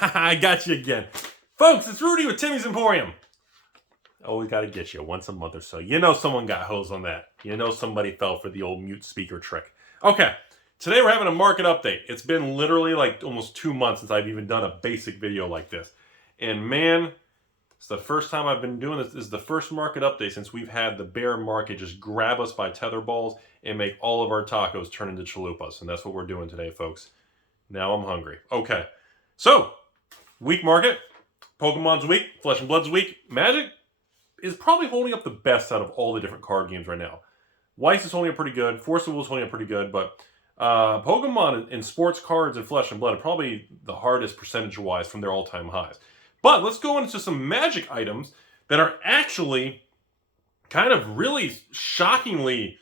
I got you again. Folks, it's Rudy with Timmy's Emporium. Always got to get you once a month or so. You know someone got hosed on that. You know somebody fell for the old mute speaker trick. Okay, today we're having a market update. It's been literally like almost 2 months since I've even done a basic video like this. And man, it's the first time I've been doing this. This is the first market update since we've had the bear market just grab us by tether balls and make all of our tacos turn into chalupas. And that's what we're doing today, folks. Now I'm hungry. Okay, so weak market. Pokemon's weak. Flesh and Blood's weak. Magic is probably holding up the best out of all the different card games right now. Weiss is holding up pretty good. Force of Will is holding up pretty good. But Pokemon in sports cards and Flesh and Blood are probably the hardest percentage-wise from their all-time highs. But let's go into some Magic items that are actually kind of really shockingly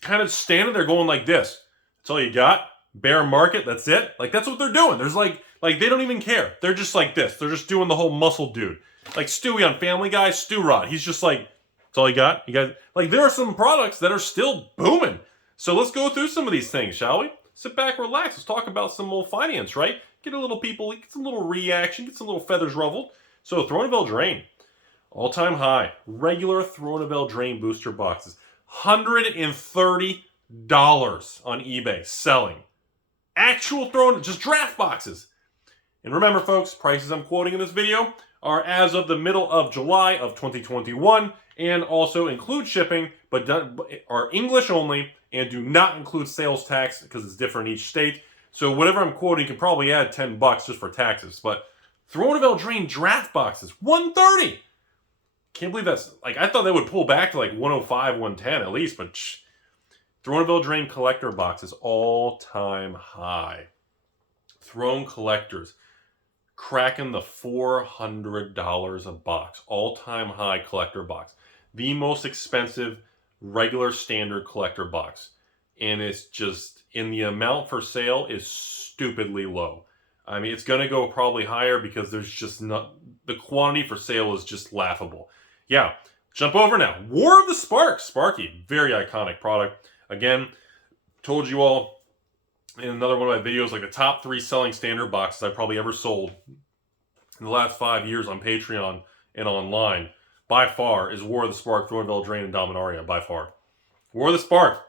kind of standing there going like this. That's all you got? Bear market, that's it? Like, that's what they're doing. There's like they don't even care. They're just like this. They're just doing the whole muscle dude. Like Stewie on Family Guy, Stu Rod. He's just like, that's all you got? You guys, like, there are some products that are still booming. So let's go through some of these things, shall we? Sit back, relax. Let's talk about some old finance, right? Get a little people, get some little reaction, get some little feathers ruffled. So Throne of Eldraine, all-time high. Regular Throne of Eldraine booster boxes. $130 on eBay selling. Actual Throne, just draft boxes. And remember, folks, prices I'm quoting in this video are as of the middle of July of 2021 and also include shipping, but are English only and do not include sales tax because it's different in each state. So whatever I'm quoting, you can probably add $10 just for taxes. But Throne of Eldraine draft boxes, $130. Can't believe that's, like, I thought they would pull back to like 105, 110 at least, but Throne of Eldraine collector boxes, all-time high. Throne collectors, cracking the $400 a box. All-time high collector box. The most expensive regular standard collector box. And it's just, in the amount for sale is stupidly low. I mean, it's going to go probably higher because there's just not, the quantity for sale is just laughable. Yeah, jump over now. War of the Sparks. Sparky, very iconic product. Again, told you all in another one of my videos, like the top 3 selling standard boxes I've probably ever sold in the last 5 years on Patreon and online, by far, is War of the Spark, Throne of Eldraine, and Dominaria, by far. War of the Spark,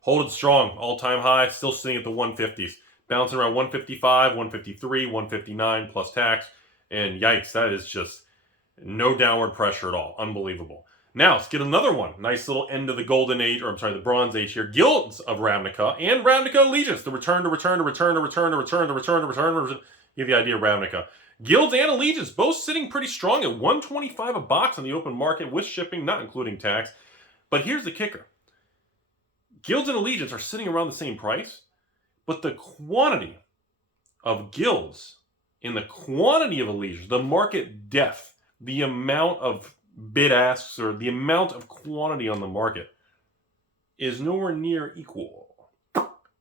holding strong, all-time high, still sitting at the 150s. Bouncing around 155, 153, 159 plus tax, and yikes, that is just no downward pressure at all. Unbelievable. Now, let's get another one. Nice little end of the Golden Age, or I'm sorry, the Bronze Age here. Guilds of Ravnica and Ravnica Allegiance. The return. You have the idea of Ravnica. Guilds and Allegiance, both sitting pretty strong at $125 a box on the open market with shipping, not including tax. But here's the kicker. Guilds and Allegiance are sitting around the same price, but the quantity of Guilds and the quantity of Allegiance, the market depth, the amount of bid asks or the amount of quantity on the market is nowhere near equal.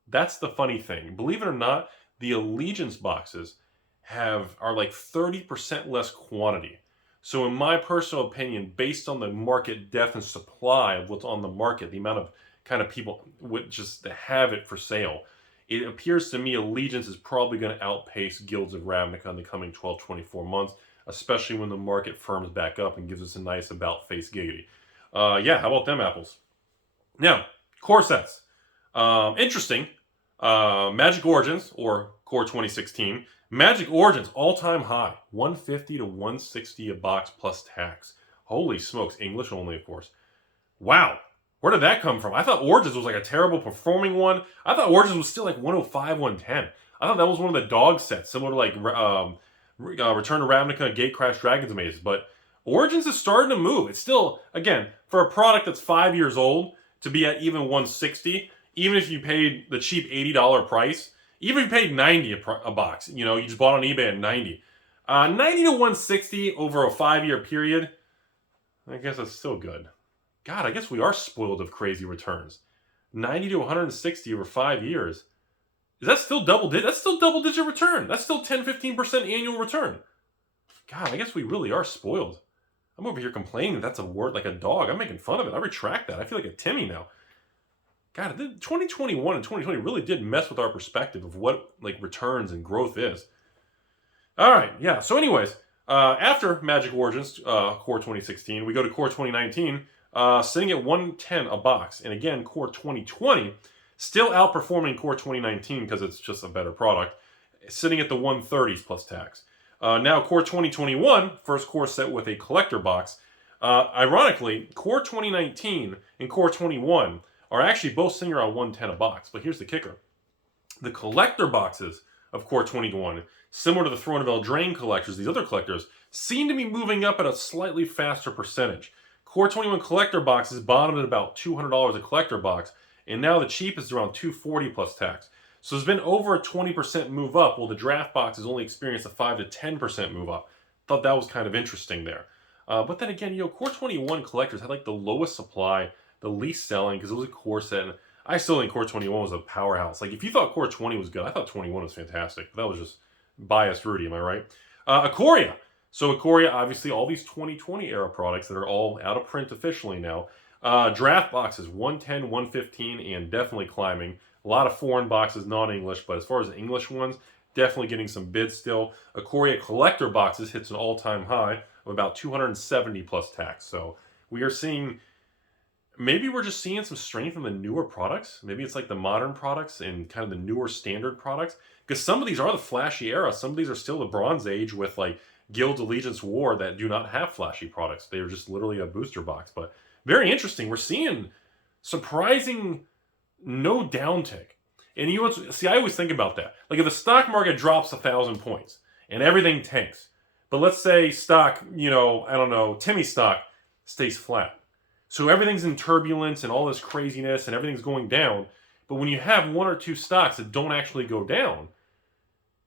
That's the funny thing. Believe it or not, the Allegiance boxes are like 30% less quantity. So in my personal opinion, based on the market depth and supply of what's on the market, the amount of kind of people with just to have it for sale, it appears to me Allegiance is probably going to outpace Guilds of Ravnica in the coming 12-24 months, especially when the market firms back up and gives us a nice about-face giggity. Yeah, how about them apples? Now, core sets. Interesting. Magic Origins, or Core 2016. Magic Origins, all-time high. $150 to $160 a box plus tax. Holy smokes. English only, of course. Wow. Where did that come from? I thought Origins was like a terrible performing one. I thought Origins was still like 105, 110. I thought that was one of the dog sets, similar to like Return to Ravnica, Gatecrash, Dragon's Maze. But Origins is starting to move. It's still, again, for a product that's 5 years old, to be at even 160, even if you paid the cheap $80 price, even if you paid 90 a box, you know, you just bought on eBay at 90. 90 to 160 over a 5-year period, I guess that's still good. God, I guess we are spoiled of crazy returns. 90 to 160 over 5 years. Is that still double-digit? That's still double-digit return. That's still 10-15% annual return. God, I guess we really are spoiled. I'm over here complaining that's a word like a dog. I'm making fun of it. I retract that. I feel like a Timmy now. God, 2021 and 2020 really did mess with our perspective of what like returns and growth is. All right, yeah. So anyways, after Magic Origins, Core 2016, we go to Core 2019, sitting at 110 a box. And again, Core 2020, still outperforming Core 2019 because it's just a better product, sitting at the 130s plus tax. Now, Core 2021, first core set with a collector box. Ironically, Core 2019 and Core 21 are actually both sitting around 110 a box. But here's the kicker. The collector boxes of Core 21, similar to the Throne of Eldraine collectors, these other collectors, seem to be moving up at a slightly faster percentage. Core 21 collector boxes bottomed at about $200 a collector box, and now the cheapest is around $240 plus tax. So there's been over a 20% move up, while the draft boxes only experienced a 5 to 10% move up. Thought that was kind of interesting there. But then again, Core 21 collectors had like the lowest supply, the least selling, because it was a core set. And I still think Core 21 was a powerhouse. Like, if you thought Core 20 was good, I thought 21 was fantastic. But that was just biased Rudy, am I right? Ikoria. So Ikoria, obviously, all these 2020 era products that are all out of print officially now. Draft boxes, 110, 115, and definitely climbing. A lot of foreign boxes, non-English, but as far as English ones, definitely getting some bids still. Ikoria collector boxes hits an all-time high of about 270 plus tax. So we are seeing, maybe we're just seeing some strength in the newer products. Maybe it's like the modern products and kind of the newer standard products. Because some of these are the flashy era. Some of these are still the Bronze Age with like Guild Allegiance War that do not have flashy products. They are just literally a booster box. But very interesting. We're seeing surprising no downtick. And you know, see, I always think about that. Like, if the stock market drops 1,000 points and everything tanks, but let's say stock, I don't know, Timmy stock stays flat. So everything's in turbulence and all this craziness and everything's going down. But when you have one or two stocks that don't actually go down,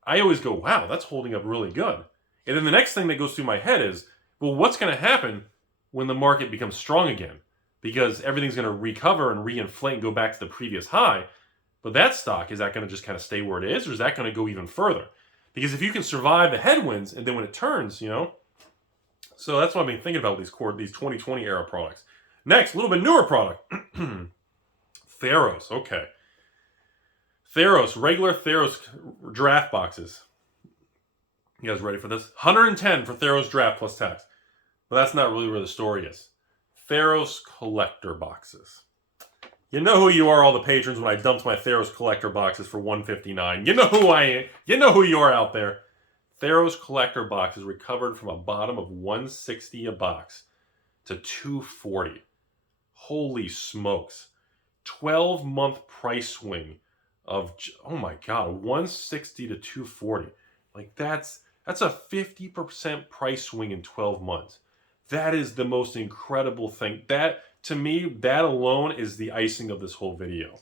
I always go, wow, that's holding up really good. And then the next thing that goes through my head is, well, what's going to happen when the market becomes strong again? Because everything's going to recover and reinflate and go back to the previous high. But that stock, is that going to just kind of stay where it is, or is that going to go even further? Because if you can survive the headwinds, and then when it turns, So that's what I've been thinking about these 2020 era products. Next, a little bit newer product. Theros, okay. Theros, regular Theros draft boxes. You guys ready for this? 110 for Theros draft plus tax. But that's not really where the story is. Theros collector boxes. You know who you are, all the patrons, when I dumped my Theros collector boxes for $159. You know who I am. You know who you are out there. Theros collector boxes recovered from a bottom of $160 a box to $240. Holy smokes. 12-month price swing of, oh my God, $160 to $240. Like, that's a 50% price swing in 12 months. That is the most incredible thing. That, to me, that alone is the icing of this whole video.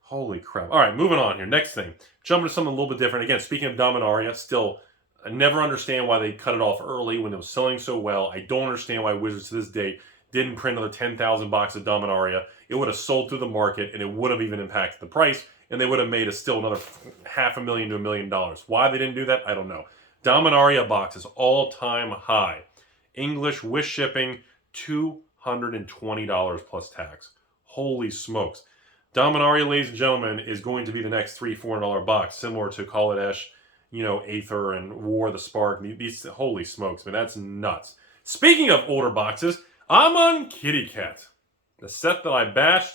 Holy crap. All right, moving on here. Next thing. Jumping to something a little bit different. Again, speaking of Dominaria, still, I never understand why they cut it off early when it was selling so well. I don't understand why Wizards to this day didn't print another 10,000 boxes of Dominaria. It would have sold through the market, and it would have even impacted the price, and they would have made still another $500,000 to $1 million. Why they didn't do that, I don't know. Dominaria boxes, all-time high. English with shipping, $220 plus tax. Holy smokes. Dominaria, ladies and gentlemen, is going to be the next $300-$400 box, similar to Kaladesh, Aether and War the Spark. These, holy smokes, man, that's nuts. Speaking of older boxes, I'm on Kitty Cat. The set that I bashed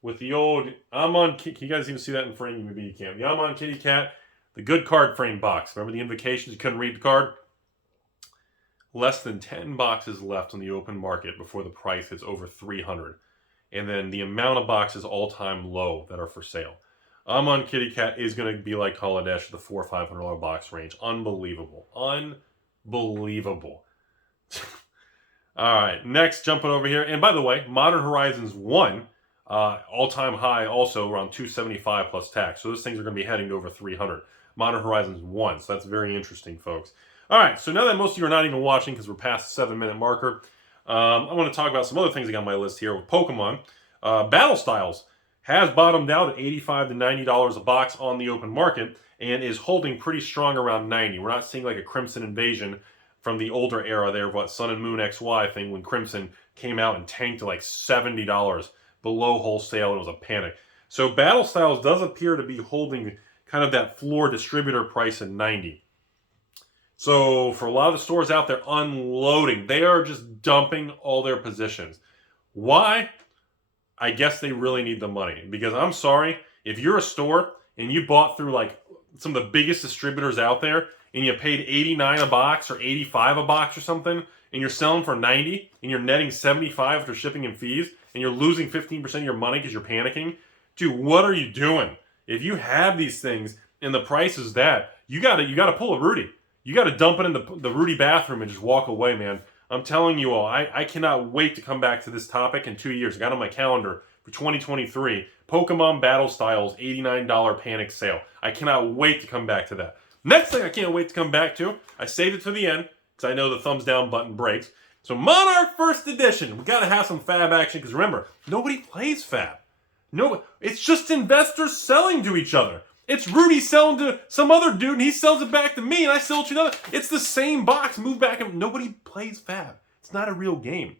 with the old Amon. Can you guys even see that in frame? Maybe you can. The Amon Kitty Cat, the good card frame box. Remember the invocations? You couldn't read the card? Less than 10 boxes left on the open market before the price hits over 300. And then the amount of boxes all-time low that are for sale. Amon Kitty Cat is going to be like Kaladesh, the $400 or $500 box range. Unbelievable. Unbelievable. All right, next, jumping over here. And by the way, Modern Horizons 1, all-time high also around 275 plus tax. So those things are going to be heading to over 300. Modern Horizons 1, so that's very interesting, folks. All right, so now that most of you are not even watching because we're past the 7-minute marker, I want to talk about some other things I got on my list here with Pokemon. Battle Styles has bottomed out at $85 to $90 a box on the open market and is holding pretty strong around 90. We're not seeing like a Crimson Invasion from the older era there, what Sun and Moon XY thing when Crimson came out and tanked to like $70 below wholesale. It was a panic. So Battle Styles does appear to be holding kind of that floor distributor price at 90. So for a lot of the stores out there unloading, they are just dumping all their positions. Why? I guess they really need the money. Because I'm sorry, if you're a store and you bought through like some of the biggest distributors out there and you paid $89 a box or $85 a box or something, and you're selling for $90 and you're netting $75 after shipping and fees, and you're losing 15% of your money because you're panicking, dude, what are you doing? If you have these things and the price is that, you gotta pull a Rudy. You got to dump it in the Rudy bathroom and just walk away, man. I'm telling you all, I cannot wait to come back to this topic in 2 years. I got on my calendar for 2023, Pokemon Battle Styles $89 panic sale. I cannot wait to come back to that. Next thing I can't wait to come back to, I saved it to the end because I know the thumbs down button breaks. So Monarch First Edition. We got to have some fab action because remember, nobody plays fab. No, it's just investors selling to each other. It's Rudy selling to some other dude, and he sells it back to me, and I sell it to another. It's the same box, move back, and nobody plays fab. It's not a real game.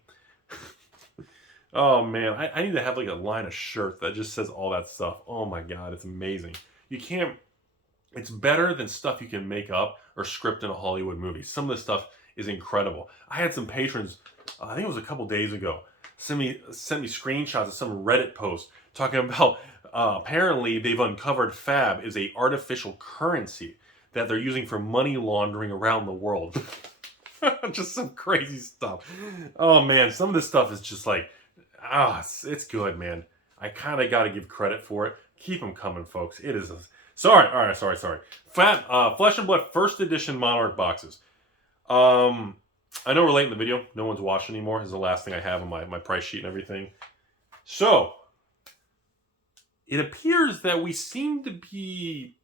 Oh, man. I need to have like a line of shirts that just says all that stuff. Oh, my God. It's amazing. You can't... It's better than stuff you can make up or script in a Hollywood movie. Some of this stuff is incredible. I had some patrons, I think it was a couple days ago, sent me screenshots of some Reddit post talking about apparently they've uncovered fab is a artificial currency that they're using for money laundering around the world. Just some crazy stuff. Oh man, some of this stuff is just like, it's good, man. I kind of got to give credit for it. Keep them coming, folks. It is sorry. Flesh and Blood First Edition Monarch boxes. I know we're late in the video. No one's watching anymore. This is the last thing I have on my price sheet and everything. So, it appears that we seem to be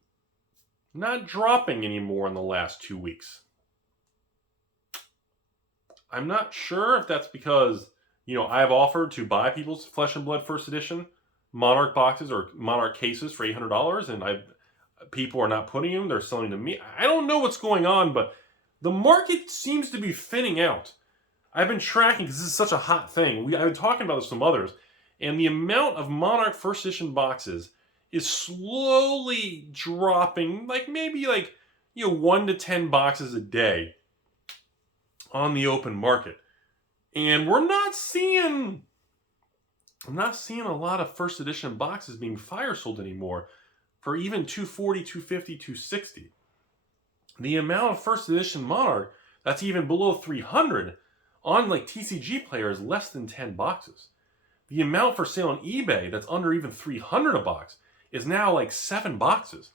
not dropping anymore in the last 2 weeks. I'm not sure if that's because, I've offered to buy people's Flesh and Blood First Edition Monarch boxes or Monarch cases for $800, and people are not putting them. They're selling to me. I don't know what's going on, but the market seems to be thinning out. I've been tracking because this is such a hot thing. I've been talking about this with some others. And the amount of Monarch First Edition boxes is slowly dropping, maybe 1 to 10 boxes a day on the open market. And I'm not seeing a lot of First Edition boxes being fire sold anymore for even $240, $250, $260. The amount of First Edition Monarch that's even below $300 on TCG Player is less than 10 boxes. The amount for sale on eBay that's under even $300 a box is now 7 boxes.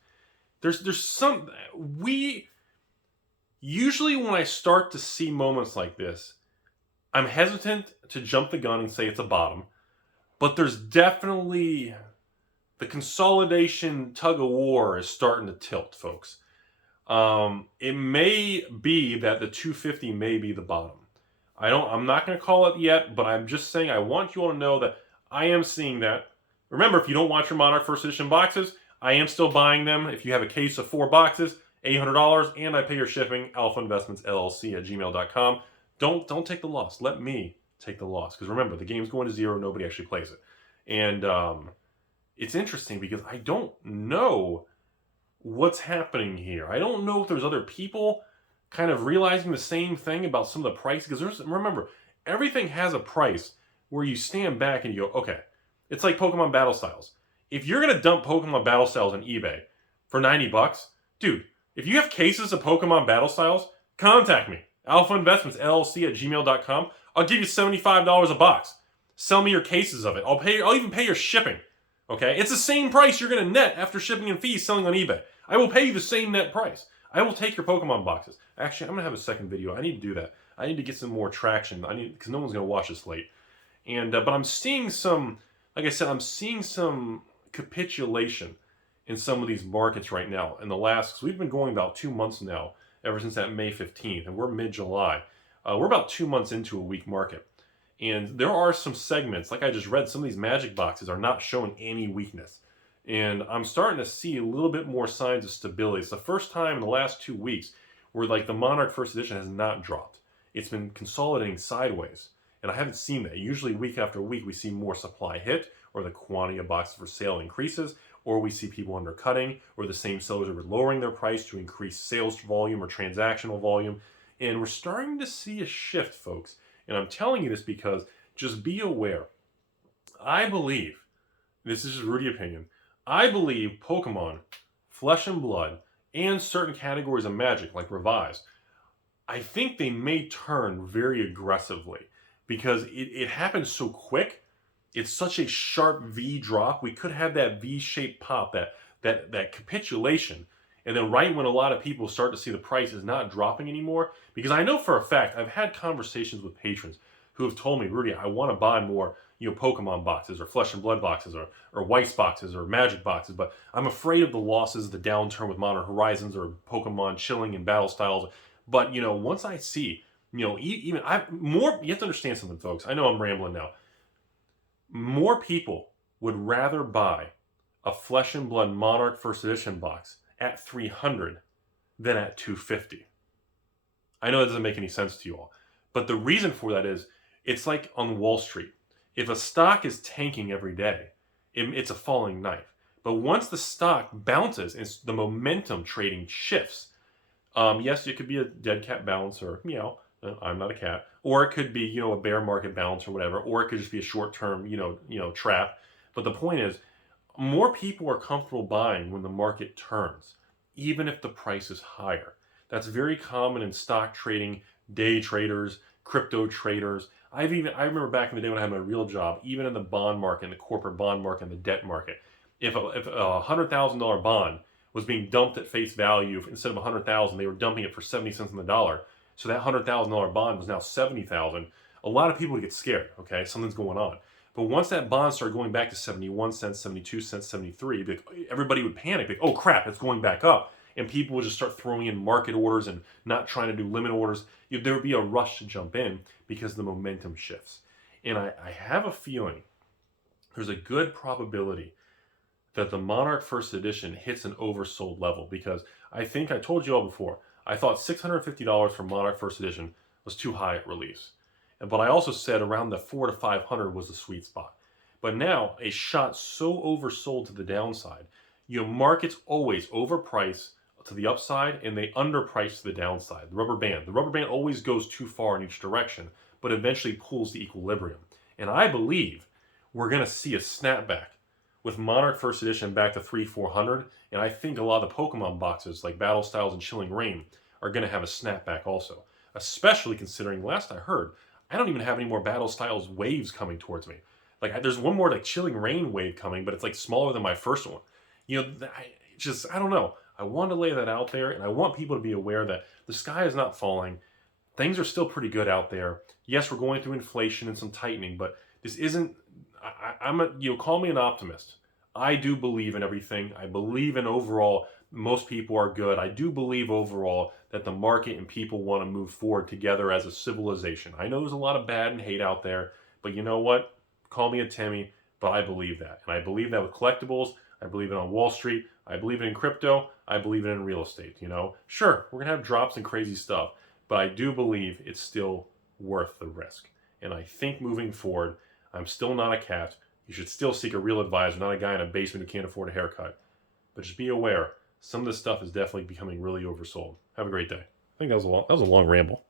There's some... Usually when I start to see moments like this, I'm hesitant to jump the gun and say it's a bottom. But there's definitely... The consolidation tug-of-war is starting to tilt, folks. It may be that the 250 may be the bottom. I'm not going to call it yet, but I'm just saying I want you all to know that I am seeing that. Remember, if you don't want your Monarch First Edition boxes, I am still buying them. If you have a case of 4 boxes, $800, and I pay your shipping, AlphainvestmentsLLC at gmail.com. Don't take the loss. Let me take the loss. Because remember, the game's going to 0. Nobody actually plays it. And it's interesting because I don't know what's happening here. I don't know if there's other people kind of realizing the same thing about some of the price. Because remember, everything has a price where you stand back and you go, okay, it's like Pokemon Battle Styles. If you're going to dump Pokemon Battle Styles on eBay for $90, dude, if you have cases of Pokemon Battle Styles, contact me. AlphainvestmentsLLC at gmail.com. I'll give you $75 a box. Sell me your cases of it. I'll even pay your shipping. Okay? It's the same price you're going to net after shipping and fees selling on eBay. I will pay you the same net price. I will take your Pokemon boxes. Actually, I'm going to have a second video. I need to do that. I need to get some more traction. Because no one's going to watch this late. And but I'm seeing some, like I said, I'm seeing some capitulation in some of these markets right now. In the last, because we've been going about 2 months now, ever since that May 15th, and we're mid-July. We're about 2 months into a weak market. And there are some segments, like I just read, some of these Magic boxes are not showing any weakness. And I'm starting to see a little bit more signs of stability. It's the first time in the last 2 weeks where the Monarch First Edition has not dropped. It's been consolidating sideways. And I haven't seen that. Usually week after week, we see more supply hit, or the quantity of boxes for sale increases, or we see people undercutting, or the same sellers are lowering their price to increase sales volume or transactional volume. And we're starting to see a shift, folks. And I'm telling you this because just be aware. I believe, this is just Rudy opinion, I believe Pokemon, Flesh and Blood, and certain categories of Magic, like Revised, I think they may turn very aggressively because it happens so quick. It's such a sharp V drop. We could have that V-shaped pop, that capitulation. And then right when a lot of people start to see the price is not dropping anymore, because I know for a fact, I've had conversations with patrons who have told me, Rudy, I want to buy more, Pokemon boxes or Flesh and Blood boxes or Weiss boxes or Magic boxes, but I'm afraid of the losses, the downturn with Modern Horizons or Pokemon chilling and battle styles. But, once I see, even you have to understand something, folks. I know I'm rambling now. More people would rather buy a Flesh and Blood Monarch First Edition box at $300 than at $250. I know that doesn't make any sense to you all, but the reason for that is it's like on Wall Street. If a stock is tanking every day, it's a falling knife. But once the stock bounces and the momentum trading shifts, yes, it could be a dead cat bounce or meow. I'm not a cat. Or it could be, a bear market bounce or whatever. Or it could just be a short-term, trap. But the point is, more people are comfortable buying when the market turns, even if the price is higher. That's very common in stock trading, day traders, crypto traders. I remember back in the day when I had my real job, even in the bond market, in the corporate bond market, and the debt market, if a $100,000 bond was being dumped at face value, instead of $100,000, they were dumping it for 70 cents on the dollar. So that $100,000 bond was now $70,000. A lot of people would get scared. Okay, something's going on. But once that bond started going back to 71 cents, 72 cents, 73, everybody would panic. Like, oh crap, it's going back up. And people would just start throwing in market orders and not trying to do limit orders. There would be a rush to jump in because the momentum shifts. And I have a feeling there's a good probability that the Monarch First Edition hits an oversold level, because I think I told you all before, I thought $650 for Monarch First Edition was too high at release. But I also said around the $400 to $500 was the sweet spot. But now, a shot so oversold to the downside, markets always overprice to the upside and they underprice to the downside. The rubber band always goes too far in each direction, but eventually pulls the equilibrium. And I believe we're going to see a snapback with Monarch First Edition back to $300-400, and I think a lot of the Pokemon boxes like Battle Styles and Chilling Reign are going to have a snapback also, especially considering last I heard, I don't even have any more Battle Styles waves coming towards me. Like there's one more like Chilling Reign wave coming, but it's like smaller than my first one. I don't know. I want to lay that out there, and I want people to be aware that the sky is not falling. Things are still pretty good out there. Yes, we're going through inflation and some tightening, but this isn't. Call me an optimist. I do believe in everything. I believe in overall most people are good. I do believe overall that the market and people want to move forward together as a civilization. I know there's a lot of bad and hate out there, but you know what? Call me a Timmy, but I believe that. And I believe that with collectibles. I believe it on Wall Street. I believe it in crypto. I believe it in real estate. Sure, we're going to have drops and crazy stuff, but I do believe it's still worth the risk. And I think moving forward, I'm still not a cat. You should still seek a real advisor, not a guy in a basement who can't afford a haircut. But just be aware, some of this stuff is definitely becoming really oversold. Have a great day. I think that was a long ramble.